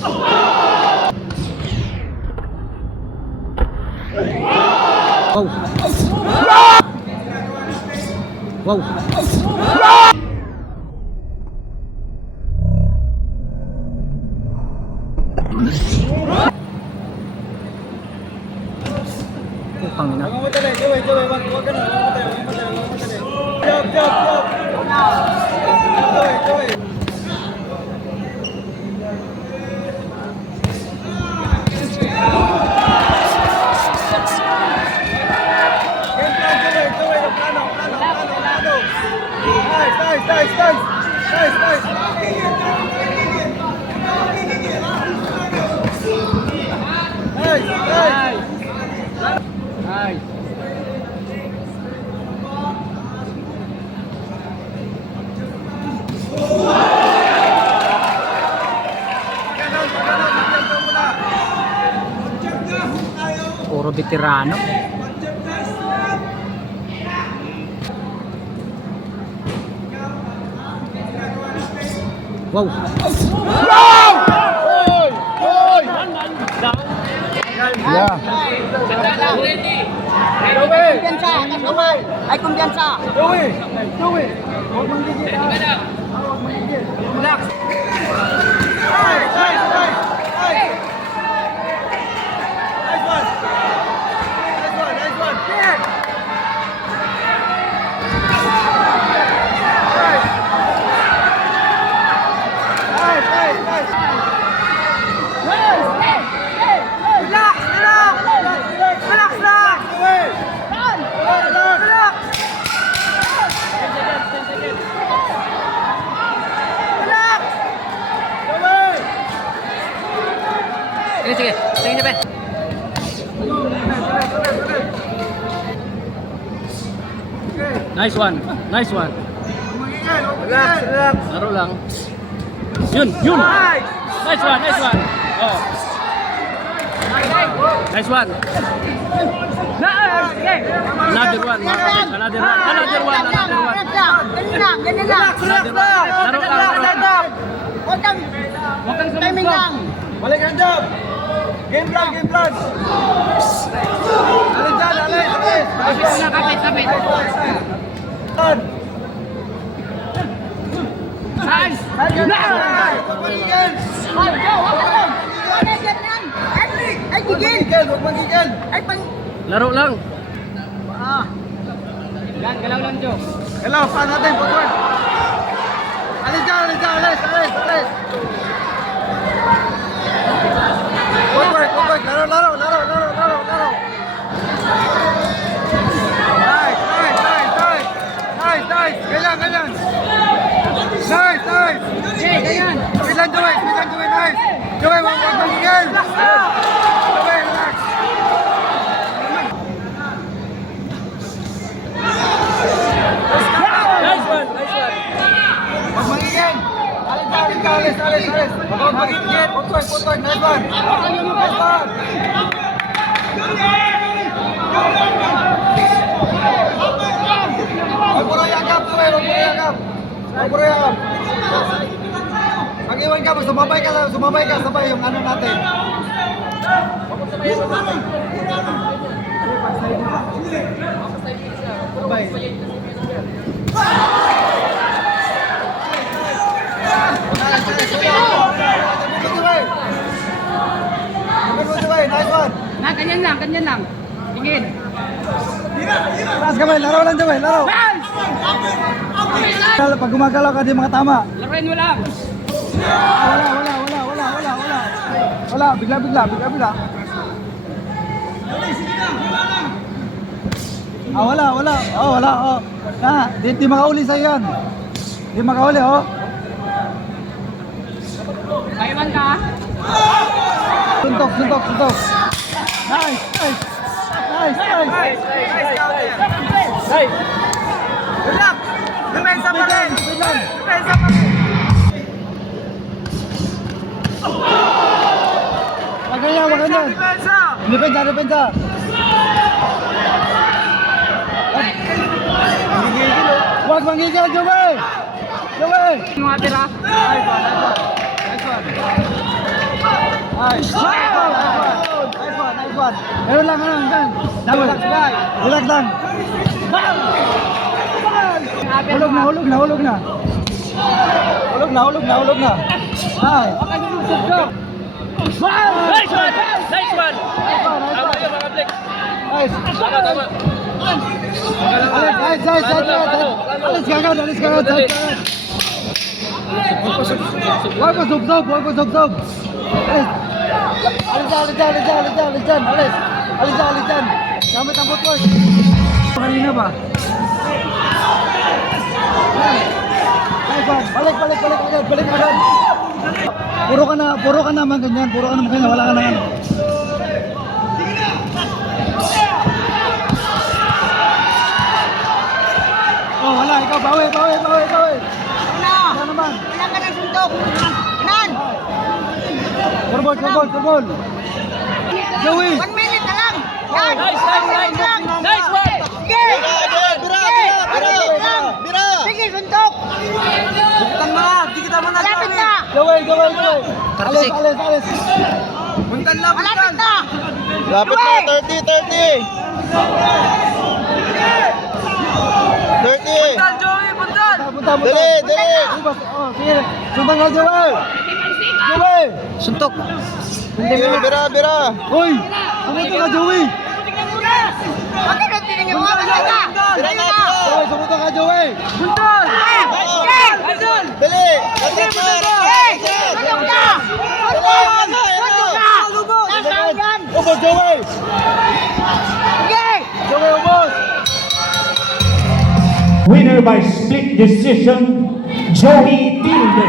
Wow. Wow. Putang ina. Wag mo madali, Joey, wag ka na, wag madali. Job. Joey. Nice. Puro veterano. Wow. Yeah. Ay kumpiyansa. Joey. Huwag manggigil. Relax. Nice one. Here. Sige. Tingin niya, Nice one. Relax. Laro lang. Yun. Nice one. Oh. Nice one. Another one. Ganyan lang. Laro lang. Huwag kang timing lang. Balik ang job. Game plan. Alin dyan. Kapit. Nice. Huwag magigil. Laro lang. Galaw lang, Jo. Hello, pa natin, footwork. Alin dyan, alis. Footwork. Laro. Nice. Ganyan. Nice. Ganyan. Bilang Joey, nice. Joey, huwag magigil. Joey, relax. Nice one. Huwag magigil. Alis. Huwag magigil. Footwork. Nice one. Huwag mo rin yakap, Joey. Huwag mo rin yakap. Mag-iwan ka, sumabay ka, sabay yung ano natin. Sabay. Nice one. Ganyan lang. Tingin. Taas kamay, laro lang Joey, laro. Pag gumagalaw ka di mga tama. Laruin mo lang. Wala, bigla. Wala. Di makauli sa'yo yan. Di makauli, oh. Kailan ka? Suntok. Nice. Relax. Depensa pa rin. Wag ganyan. Depensa. Wag manggigil, Joey. Mga tira. Nice one. Nice. Nice one. Meron lang, gan. Relax lang. Hulog na. Hulog na. Nice. Nice one! Nice one! Tama yun mga Flex. Nice. Tama. Alis, kagad. Huwag mo subsob. Alis dyan. Gamit ang footwork. Kanina ba? Balik agad. Puro ka naman ganyan. Wala ka na ano. Oh, wala. Ikaw, bawi. Ano naman? Wala ka ng suntok. Kanan. Turbol. Joey. 1 minute na lang. Yan. Nice one! Sige. Sige, suntok. Malapit na. Joey. Karapsik. Alis. Malapit na. Lapit na, 30. 30. Punta. Dali. Oh, sige. Sumbang na, Joey. Suntok. Bira. Hoy! Sumunta ka, Joey! Bakit na tinigil mo? Malapit na. Ayun na. Joey, sumunta ka, Joey! Sige. Dali. Lapit na. Suntok na. Nasaan yan? Ubos, Joey! Sige. Joey, ubos! Winner by split decision, Joey Tilde.